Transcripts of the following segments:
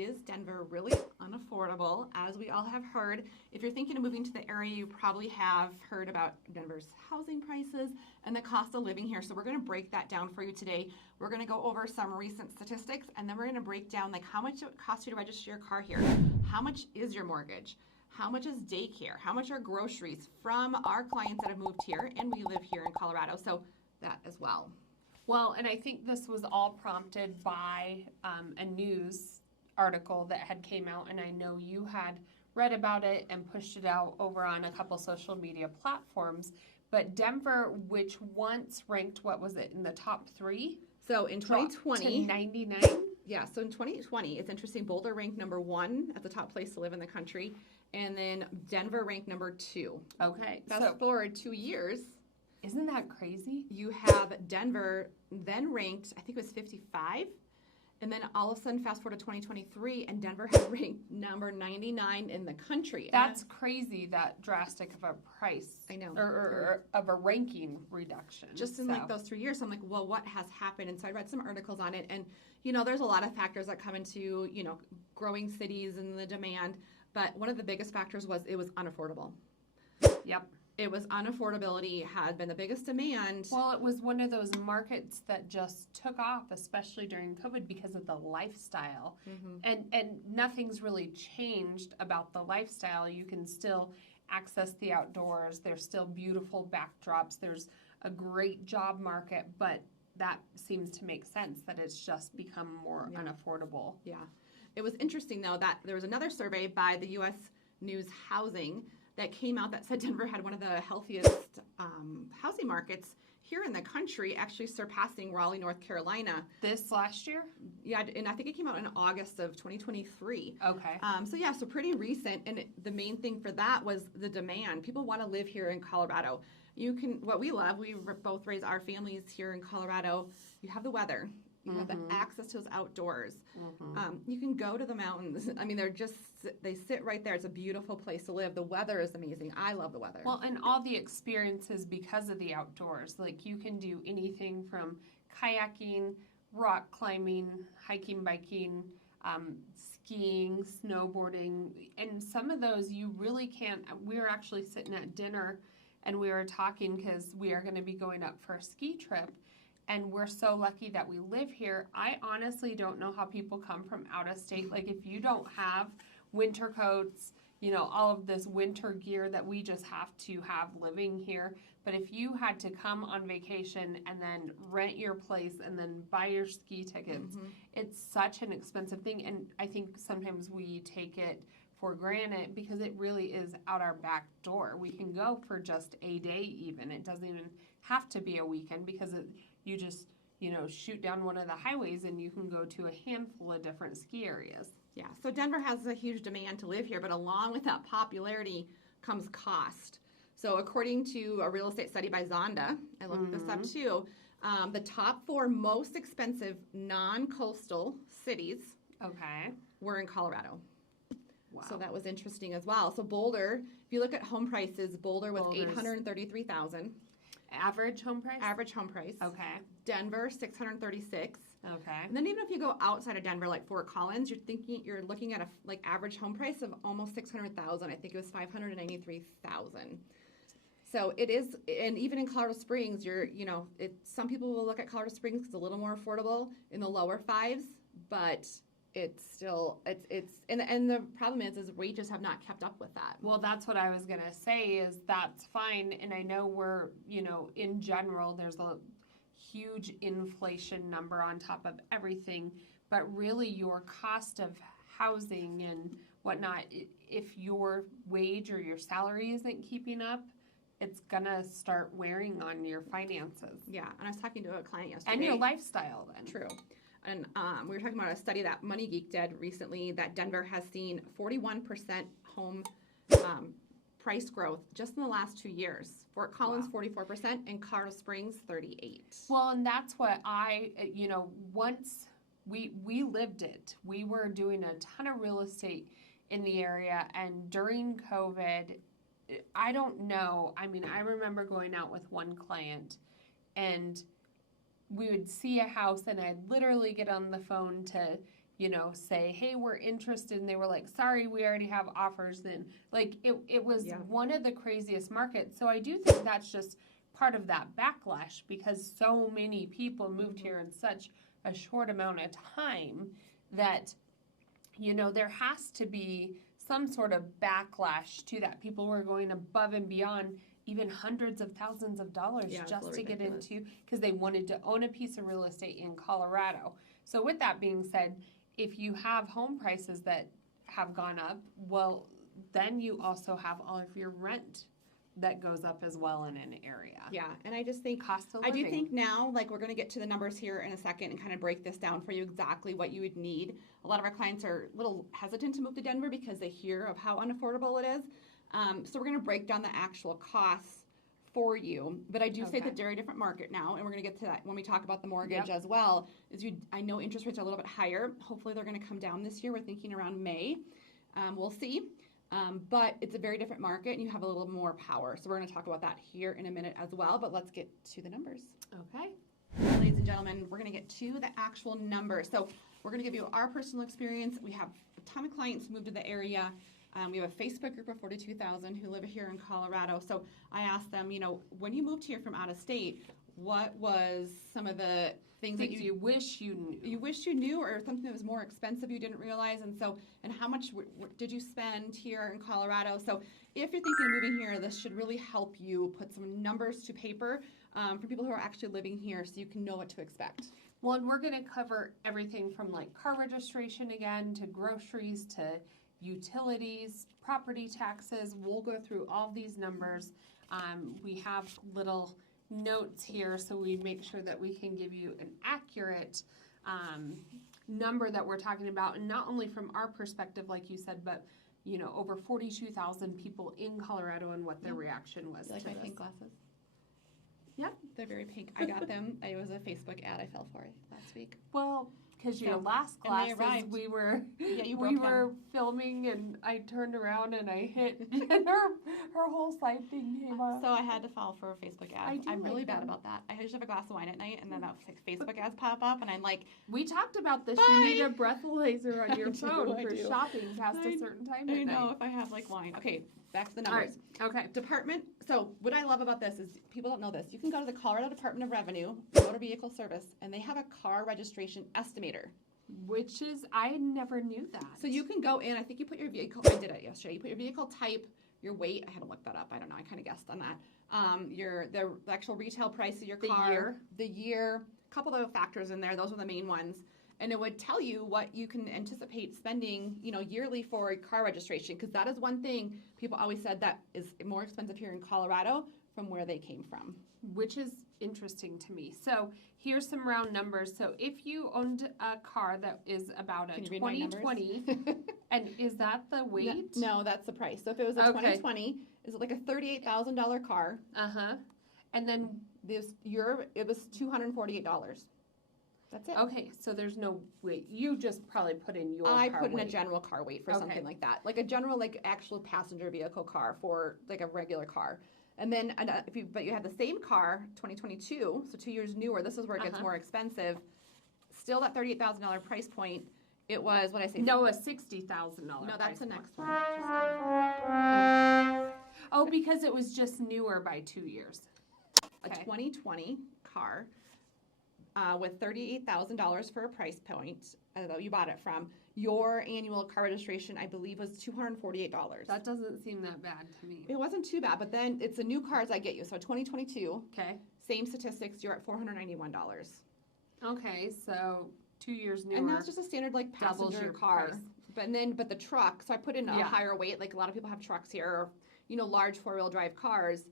is Denver really unaffordable? As we all have heard, if you're thinking of moving to the area, you probably have heard about Denver's housing prices and the cost of living here. So we're going to break that down for you today. We're going to go over some recent statistics, and then we're going to break down like how much it costs you to register your car here. How much is your mortgage? How much is daycare? How much are groceries from our clients that have moved here, and we live here in Colorado? So that as well. Well, and I think this was all prompted by a news article that had came out, and I know you had read about it and pushed it out over on a couple social media platforms. But Denver, which once ranked, what was it, in the top 3? So in 2020, to 99? Yeah, so in 2020, it's interesting, Boulder ranked number 1 as the top place to live in the country, and then Denver ranked number 2. Okay. Fast forward 2 years. Isn't that crazy? You have Denver then ranked, I think it was 55, and then all of a sudden fast forward to 2023, and Denver has ranked number 99 in the country. That's crazy, that drastic of a price. I know. Or of a ranking reduction. Just in like those 3 years, I'm like, well, what has happened? And so I read some articles on it, and there's a lot of factors that come into, growing cities and the demand, but one of the biggest factors was it was unaffordable. Yep. It was unaffordability had been the biggest demand. Well, it was one of those markets that just took off, especially during COVID, because of the lifestyle. Mm-hmm. And nothing's really changed about the lifestyle. You can still access the outdoors. There's still beautiful backdrops. There's a great job market, but that seems to make sense that it's just become more unaffordable. Yeah. It was interesting, though, that there was another survey by the U.S. News Housing that came out that said Denver had one of the healthiest housing markets here in the country, actually surpassing Raleigh, North Carolina. This last year? Yeah, and I think it came out in August of 2023. Okay. So pretty recent, and the main thing for that was the demand. People want to live here in Colorado. What we love, we both raise our families here in Colorado. You have the weather. You have the access to those outdoors. Mm-hmm. You can go to the mountains. I mean, they sit right there. It's a beautiful place to live. The weather is amazing. I love the weather. Well, and all the experiences because of the outdoors. Like, you can do anything from kayaking, rock climbing, hiking, biking, skiing, snowboarding. And some of those you really can't. We were actually sitting at dinner and we were talking because we are going to be going up for a ski trip. And we're so lucky that we live here. I honestly don't know how people come from out of state. Like, if you don't have winter coats, all of this winter gear that we just have to have living here. But if you had to come on vacation and then rent your place and then buy your ski tickets, it's such an expensive thing. And I think sometimes we take it for granted because it really is out our back door. We can go for just a day even. It doesn't even have to be a weekend because you just, shoot down one of the highways and you can go to a handful of different ski areas. Yeah, so Denver has a huge demand to live here, but along with that popularity comes cost. So according to a real estate study by Zonda, I looked this up too, the top 4 most expensive non-coastal cities were in Colorado. Wow. So that was interesting as well. So Boulder, if you look at home prices, Boulder was $833,000. Average home price? Average home price. Okay. Denver, $636,000. Okay. And then even if you go outside of Denver, like Fort Collins, you're looking at a average home price of almost $600,000. I think it was $593,000. So it is, and even in Colorado Springs, some people will look at Colorado Springs because it's a little more affordable in the lower 5s, but it's still, and the problem is wages have not kept up with that. Well, that's what I was going to say is that's fine. And I know we're, in general, there's a huge inflation number on top of everything, but really your cost of housing and whatnot, if your wage or your salary isn't keeping up, it's going to start wearing on your finances. Yeah, and I was talking to a client yesterday. And your lifestyle then. True. And we were talking about a study that Money Geek did recently that Denver has seen 41% home price growth just in the last 2 years. Fort Collins, 44%, and Colorado Springs, 38%. Well, and that's what once we lived it. We were doing a ton of real estate in the area, and during COVID, I don't know. I mean, I remember going out with one client, and we would see a house and I'd literally get on the phone to say, hey, we're interested, and they were like, sorry, we already have offers. Then, like, it was one of the craziest markets. So I do think that's just part of that backlash, because so many people moved here in such a short amount of time that, there has to be some sort of backlash to that. People were going above and beyond, even hundreds of thousands of dollars just to get into, because they wanted to own a piece of real estate in Colorado. So with that being said, if you have home prices that have gone up, well, then you also have all of your rent that goes up as well in an area. Yeah, and I just think cost of living. I do think now, like, we're going to get to the numbers here in a second and kind of break this down for you exactly what you would need. A lot of our clients are a little hesitant to move to Denver because they hear of how unaffordable it is. So we're going to break down the actual costs for you. But I do say it's a very different market now, and we're going to get to that when we talk about the mortgage as well. I know interest rates are a little bit higher. Hopefully they're going to come down this year. We're thinking around May. We'll see. But it's a very different market, and you have a little more power. So we're going to talk about that here in a minute as well, but let's get to the numbers. Okay. Ladies and gentlemen, we're going to get to the actual numbers. So we're going to give you our personal experience. We have a ton of clients who moved to the area. We have a Facebook group of 42,000 who live here in Colorado. So I asked them, when you moved here from out of state, what was some of the things that you wish you knew? You wish you knew, or something that was more expensive you didn't realize, and how much did you spend here in Colorado? So if you're thinking of moving here, this should really help you put some numbers to paper for people who are actually living here, so you can know what to expect. Well, and we're going to cover everything from like car registration again, to groceries, to utilities, property taxes. We'll go through all these numbers. We have little notes here so we make sure that we can give you an accurate number that we're talking about, and not only from our perspective, like you said, but over 42,000 people in Colorado and what their reaction was. You like to my this. pink glasses? Yep, they're very pink. I got them. It was a Facebook ad I fell for last week. Well, because your last classes we were filming, and I turned around and I hit, and her whole side thing came up. So I had to fall for a Facebook ad. I'm really bad about that. I just have a glass of wine at night, and then that Facebook ads pop up, and I'm like, we talked about this. Bye. You need a breathalyzer on your phone for shopping past a certain time at night. I know, if I have like wine. Okay, back to the numbers. All right. Okay. Department. So what I love about this is people don't know this. You can go to the Colorado Department of Revenue, Motor Vehicle Service, and they have a car registration estimator. Which is, I never knew that. So you can go in, I think you put your vehicle, I did it yesterday, you put your vehicle type, your weight, I had to look that up, I don't know, I kind of guessed on that. The actual retail price of your car. The year, a couple of other factors in there, those are the main ones. And it would tell you what you can anticipate spending, yearly for a car registration, because that is one thing people always said that is more expensive here in Colorado from where they came from. Which is interesting to me. So here's some round numbers. So if you owned a car that is about a 2020, and is that the weight? No, that's the price. So if it was a 2020, is it like a $38,000 car? And then it was $248. That's it. Okay, so there's no weight. You just probably put in your I car put in weight. a general car weight for something like that. Like a general, actual passenger vehicle car for like a regular car. And then, but you have the same car, 2022, so 2 years newer. This is where it gets more expensive. Still that $38,000 price point. It was, what did I say? No, a $60,000. No, that's the next one. Oh, because it was just newer by 2 years. A 2020 car with $38,000 for a price point that you bought it from. Your annual car registration, I believe, was $248. That doesn't seem that bad to me. It wasn't too bad, but then it's the new cars I get you. So 2022, same statistics, you're at $491. Okay, so 2 years newer. And that's just a standard passenger car. Price. But the truck, so I put in a higher weight, like a lot of people have trucks here, or large 4-wheel drive cars.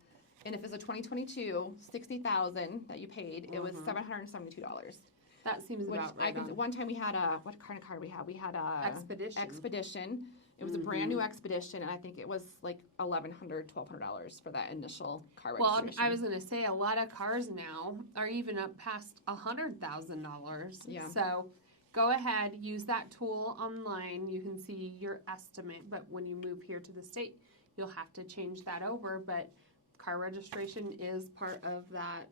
And if it's a 2022, $60,000 that you paid, it was $772. That seems about right. One time we had what kind of car we had? We had a Expedition. It was a brand new Expedition, and I think it was like $1,100, $1,200 for that initial car registration. Well, I was going to say a lot of cars now are even up past $100,000. Yeah. So go ahead, use that tool online. You can see your estimate, but when you move here to the state, you'll have to change that over. But car registration is part of that.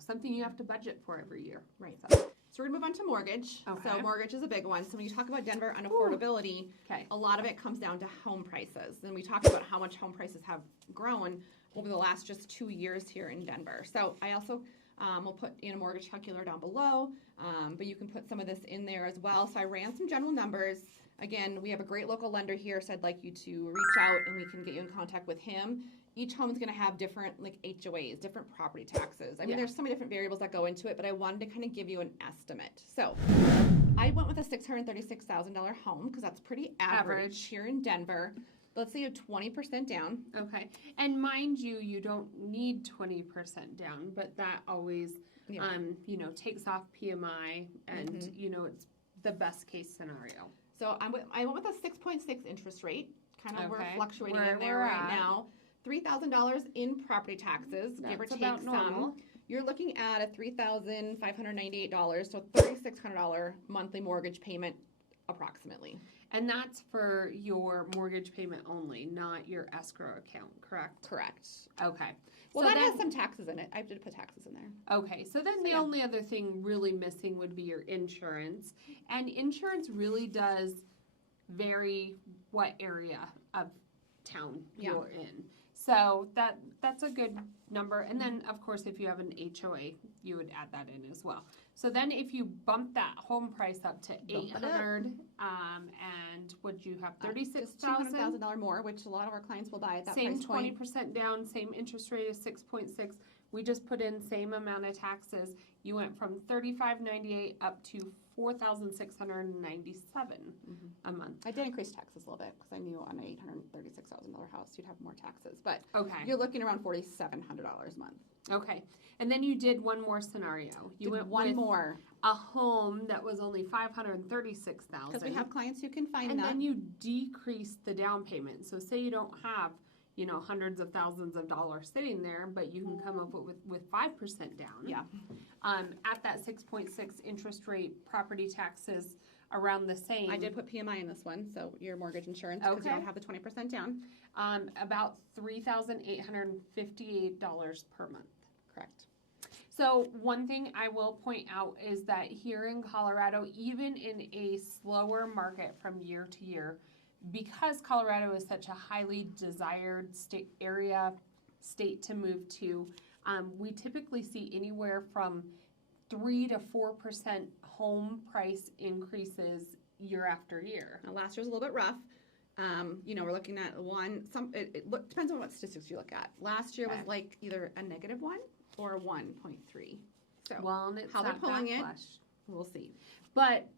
Something you have to budget for every year. Right. So So we're going to move on to mortgage. Okay. So mortgage is a big one. So when you talk about Denver unaffordability, Okay. a lot of it comes down to home prices. And we talked about how much home prices have grown over the last just 2 years here in Denver. So I also will put in a mortgage calculator down below, but you can put some of this in there as well. So I ran some general numbers. Again, we have a great local lender here, so I'd like you to reach out and we can get you in contact with him. Each home is going to have different like HOAs, different property taxes. I mean, there's so many different variables that go into it, but I wanted to kind of give you an estimate. So I went with a $636,000 home because that's pretty average here in Denver. Let's say a 20% down. Okay. And mind you, you don't need 20% down, but that always, takes off PMI and, it's the best case scenario. So I went with a 6.6 interest rate. Kind of we're fluctuating Where in there right now. $3,000 in property taxes, give or take about normal. some. You're looking at a $3,598, so $3,600 monthly mortgage payment approximately. And that's for your mortgage payment only, not your escrow account, correct? Correct. Okay. Well, that has some taxes in it. I did put taxes in there. Okay, so then the only other thing really missing would be your insurance. And insurance really does vary what area of town you're in. So that's a good number. And then, of course, if you have an HOA, you would add that in as well. So then if you bump that home price up to $800, and would you have $36,000? $200,000 more, which a lot of our clients will buy at that Same price point. 20% down, same interest rate is 6.6. We just put in same amount of taxes. You went from $35.98 up to $4,697 a month. I did increase taxes a little bit because I knew on an $836,000 house you'd have more taxes, but you're looking around $4,700 a month. Okay, and then you did one more scenario. You went one more. A home that was only $536,000. Because we have clients who can find that. And then you decreased the down payment. So say you don't have, hundreds of thousands of dollars sitting there, but you can come up with 5% down. Yeah. At that 6.6 interest rate, property taxes around the same. I did put PMI in this one, so your mortgage insurance, because you don't have the 20% down. About $3,858 per month. Correct. So one thing I will point out is that here in Colorado, even in a slower market from year to year, because Colorado is such a highly desired state to move to, we typically see anywhere from 3 to 4% home price increases year after year. Now, last year was a little bit rough. We're looking at it depends on what statistics you look at. Last year was like either a -1 or a 1.3. So how they're pulling it, we'll see. But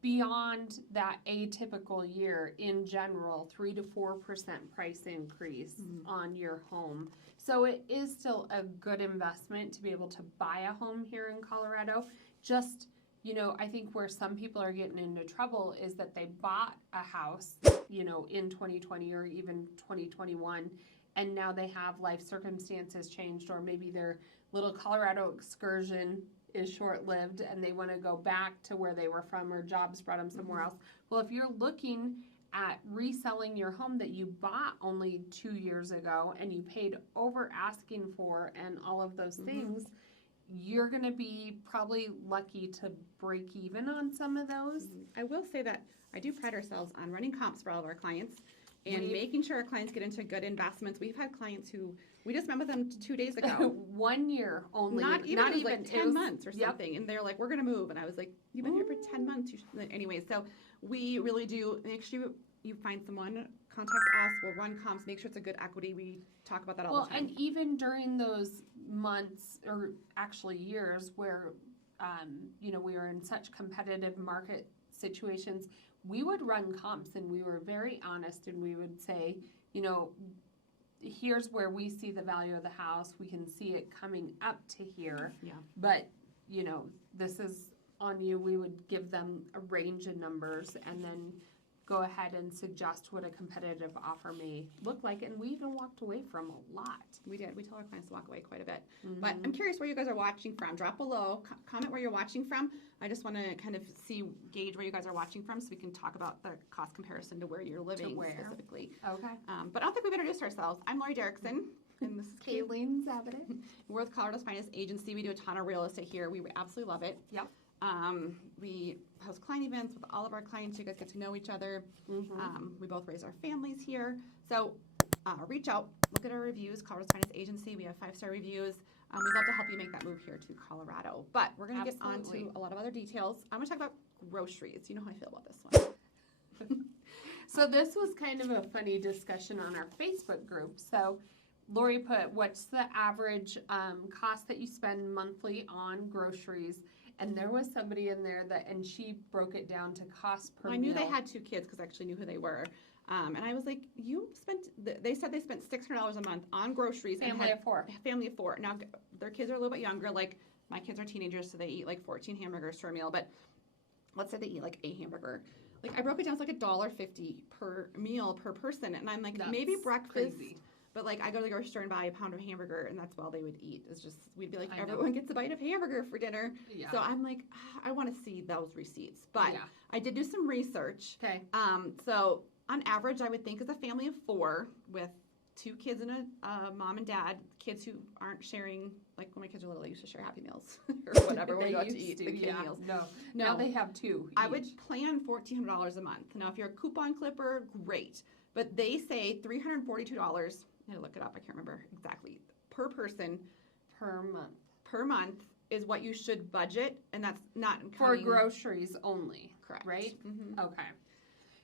beyond that atypical year, in general, 3 to 4% price increase on your home. So it is still a good investment to be able to buy a home here in Colorado. Just, I think where some people are getting into trouble is that they bought a house, in 2020 or even 2021, and now they have life circumstances changed, or maybe their little Colorado excursion is short-lived and they want to go back to where they were from, or jobs brought them somewhere else. Well, if you're looking at reselling your home that you bought only 2 years ago and you paid over asking for and all of those things, you're going to be probably lucky to break even on some of those. I will say that I do pride ourselves on running comps for all of our clients and making sure our clients get into good investments. We've had clients who we just met with them 2 days ago. 1 year only. Not even like 10 months or something. And they're like, we're going to move. And I was like, you've been here for 10 months. Anyway, so we really do make sure you find someone, contact us. We'll run comps, make sure it's a good equity. We talk about that all the time. And even during those months, or actually years, where we were in such competitive market situations, we would run comps and we were very honest, and we would say, here's where we see the value of the house. We can see it coming up to here. Yeah. But, this is on you. We would give them a range of numbers and then go ahead and suggest what a competitive offer may look like. And we even walked away from a lot. We did. We tell our clients to walk away quite a bit. But I'm curious where you guys are watching from. Drop below. Comment where you're watching from. I just want to kind of gauge where you guys are watching from so we can talk about the cost comparison to where you're living specifically. Okay. But I don't think we've introduced ourselves. I'm Lori Derrickson. And this is Kayleen Zavidik. We're with Colorado's finest agency. We do a ton of real estate here. We absolutely love it. Yep. We host client events with all of our clients. You guys get to know each other. We both raise our families here. So reach out, look at our reviews. Colorado's Finest Agency. We have 5-star reviews. We'd love to help you make that move here to Colorado. But we're going to get on to a lot of other details. I'm going to talk about groceries. You know how I feel about this one. So this was kind of a funny discussion on our Facebook group. So Lori put, what's the average cost that you spend monthly on groceries? And there was somebody in there and she broke it down to cost per meal. I knew they had 2 kids because I actually knew who they were. And I was like, they said they spent $600 a month on groceries. Family of 4. Family of 4. Now, their kids are a little bit younger. Like, my kids are teenagers, so they eat like 14 hamburgers per meal. But let's say they eat like a hamburger. Like, I broke it down to like $1.50 per meal per person. And I'm like, maybe breakfast. Crazy. But like, I go to the grocery store and buy a pound of hamburger, and that's all they would eat. It's just, we'd be like, everyone gets a bite of hamburger for dinner. Yeah. So I'm like, I want to see those receipts. But I did do some research. Okay. So on average, I would think as a family of 4 with 2 kids and a mom and dad, kids who aren't sharing, like when my kids were little, I used to share Happy Meals or whatever when we go out to eat the kid meals. No, now they have 2 each. I would plan $1,400 a month. Now, if you're a coupon clipper, great. But they say $342. I had to look it up. I can't remember exactly. Per person. Per month is what you should budget, and that's not for groceries only. Correct. Right? Mm-hmm. Okay.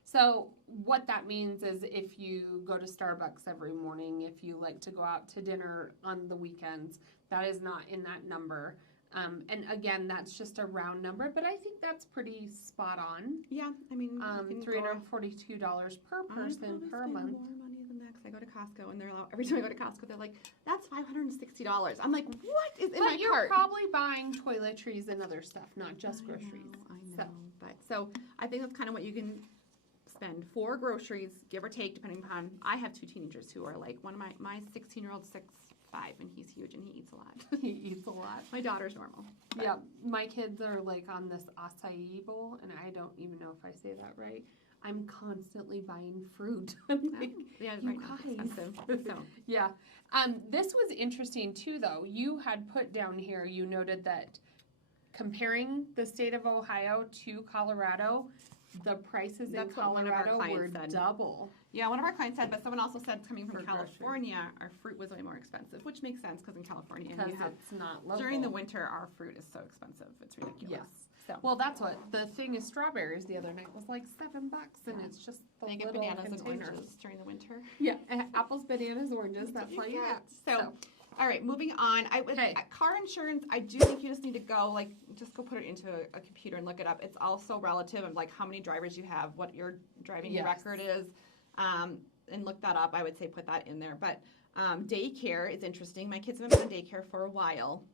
So what that means is if you go to Starbucks every morning, if you like to go out to dinner on the weekends, that is not in that number. And again, that's just a round number, but I think that's pretty spot on. Yeah, I mean, $342 per person per month. More money than that because I go to Costco and every time I go to Costco, they're like, "That's $560." I'm like, "What is in my cart?" But you're probably buying toiletries and other stuff, not just groceries. I know. So I think that's kind of what you can spend for groceries, give or take, depending upon. I have 2 teenagers who are like, one of my 16-year-old 6'5", and he's huge and he eats a lot. He eats a lot. My daughter's normal. Yeah, my kids are like on this acai bowl, and I don't even know if I say that right. I'm constantly buying fruit. Like, yeah, right now it's expensive. So. Yeah. This was interesting too, though. You had put down here, you noted that comparing the state of Ohio to Colorado, the prices in Colorado were double. Yeah, one of our clients said, but someone also said coming from California, our fruit was way more expensive, which makes sense because in California, it's not local. During the winter, our fruit is so expensive. It's ridiculous. Yes. So. Well, that's what the thing is. Strawberries the other night was like $7, and it's just the they get little bananas container. And oranges during the winter. Yeah, apples, bananas, oranges. That's what you get. So. All right, moving on. Car insurance, I do think you just need to go put it into a computer and look it up. It's also relative of like how many drivers you have, what your driving record is, and look that up. I would say put that in there. But daycare is interesting. My kids have been on daycare for a while,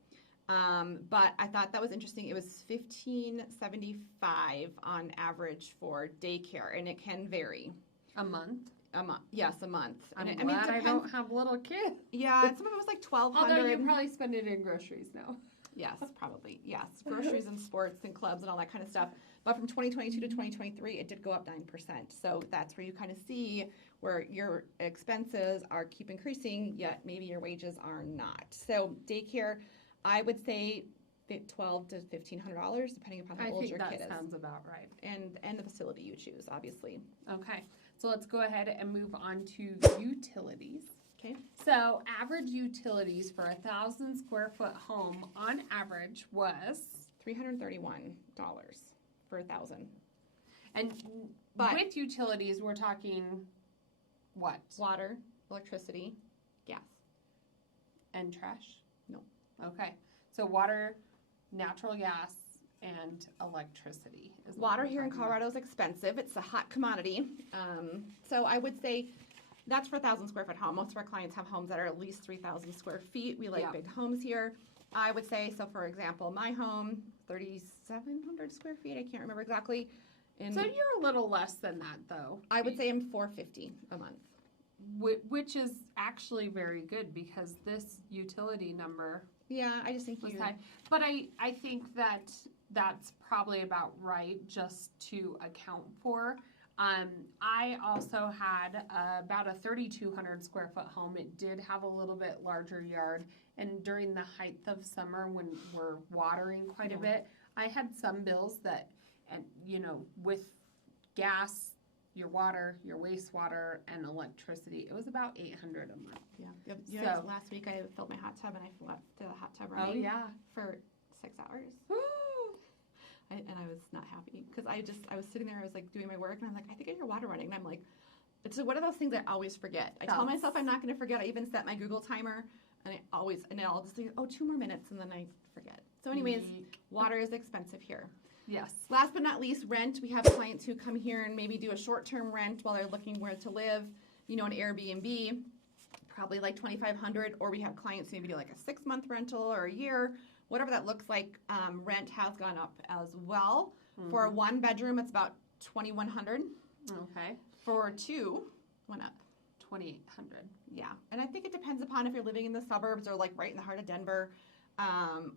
but I thought that was interesting. It was $1,575 on average for daycare, and it can vary. A month? A month, yes, a month. I'm glad I don't have little kids. Yeah, some of it was like $1,200. Although you probably spend it in groceries now. Yes, probably. Yes, groceries and sports and clubs and all that kind of stuff. But from 2022 to 2023, it did go up 9%. So that's where you kind of see where your expenses keep increasing, yet maybe your wages are not. So daycare, I would say $1,200 to $1,500, depending upon how old your kid is. I think that sounds about right. And the facility you choose, obviously. Okay. So let's go ahead and move on to utilities. Okay. So average utilities for 1,000 square foot home on average was $331 for 1,000. And with utilities, we're talking what? Water, electricity, gas. And trash? No. Okay. So water, natural gas, and electricity. Water here in Colorado is expensive. It's a hot commodity. So I would say that's for 1,000 square foot home. Most of our clients have homes that are at least 3,000 square feet. We like big homes here. I would say, so for example, my home, 3,700 square feet. I can't remember exactly. So you're a little less than that, though. I would say I'm $450 a month. Which is actually very good because this utility number I just think was high. But I think that's probably about right just to account for. I also had about a 3,200 square foot home. It did have a little bit larger yard, and during the height of summer when we're watering quite a bit, I had some bills that, and with gas, your water, your wastewater, and electricity, it was about $800 a month. Yeah. Last week I filled my hot tub and I left the hot tub running for 6 hours. Woo! And I was not happy because I was sitting there, I was like doing my work, and I'm like, I think I hear water running, and I'm like, it's one of those things I always forget. I tell myself I'm not going to forget. I even set my Google timer, and I'll just think, 2 more minutes, and then I forget. So anyways, water is expensive here. Yes. Last but not least, rent. We have clients who come here and maybe do a short-term rent while they're looking where to live, an Airbnb, probably like $2,500, or we have clients who maybe do like a 6-month rental or a year, whatever that looks like. Rent has gone up as well. Mm-hmm. For a 1-bedroom, it's about $2,100. Okay. For 2, went up. $2,800. Yeah, and I think it depends upon if you're living in the suburbs or like right in the heart of Denver.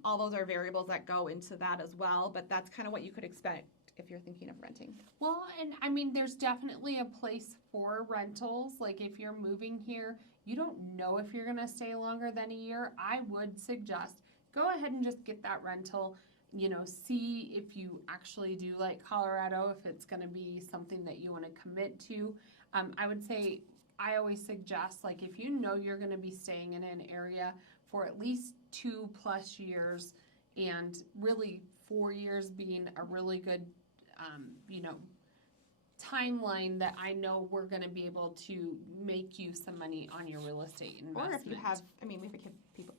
All those are variables that go into that as well, but that's kind of what you could expect if you're thinking of renting. Well, and I mean, there's definitely a place for rentals. Like if you're moving here, you don't know if you're going to stay longer than a year. I would suggest go ahead and just get that rental. See if you actually do like Colorado, if it's going to be something that you want to commit to. I would say, I always suggest, like, if you know you're going to be staying in an area for at least 2+ years, and really 4 years being a really good, timeline that I know we're going to be able to make you some money on your real estate investment. Or if you have, we have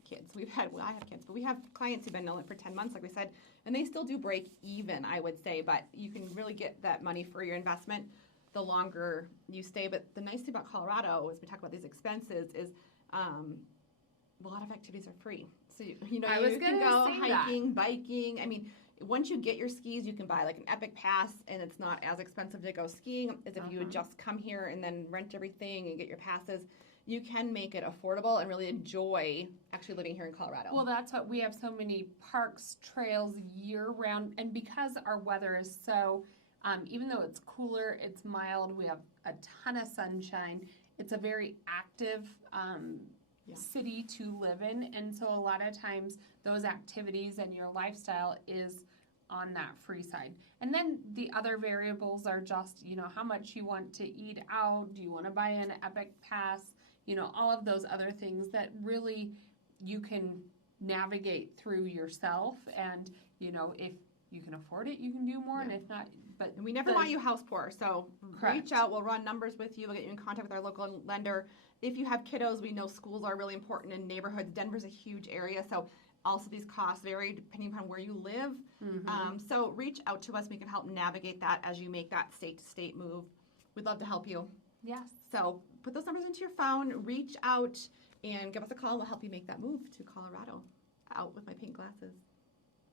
kids. I have kids, but we have clients who've been in it for 10 months, like we said, and they still do break even, I would say, but you can really get that money for your investment the longer you stay. But the nice thing about Colorado, as we talk about these expenses, is a lot of activities are free. So, you can go hiking, biking. Once you get your skis, you can buy like an Epic Pass, and it's not as expensive to go skiing as if you would just come here and then rent everything and get your passes. You can make it affordable and really enjoy actually living here in Colorado. Well, that's what we have, so many parks, trails year-round, and because our weather is so, even though it's cooler, it's mild, we have a ton of sunshine, it's a very active city to live in, and so a lot of times those activities and your lifestyle is on that free side. And then the other variables are just, how much you want to eat out, do you want to buy an Epic Pass, all of those other things that really you can navigate through yourself, and if you can afford it, you can do more, and if not, and we never want you house poor, so reach out. We'll run numbers with you. We'll get you in contact with our local lender. If you have kiddos, we know schools are really important in neighborhoods. Denver's a huge area, so also these costs vary depending upon where you live. Mm-hmm. So reach out to us. We can help navigate that as you make that state-to-state move. We'd love to help you. Yes. So put those numbers into your phone, reach out, and give us a call. We'll help you make that move to Colorado. Out with my pink glasses.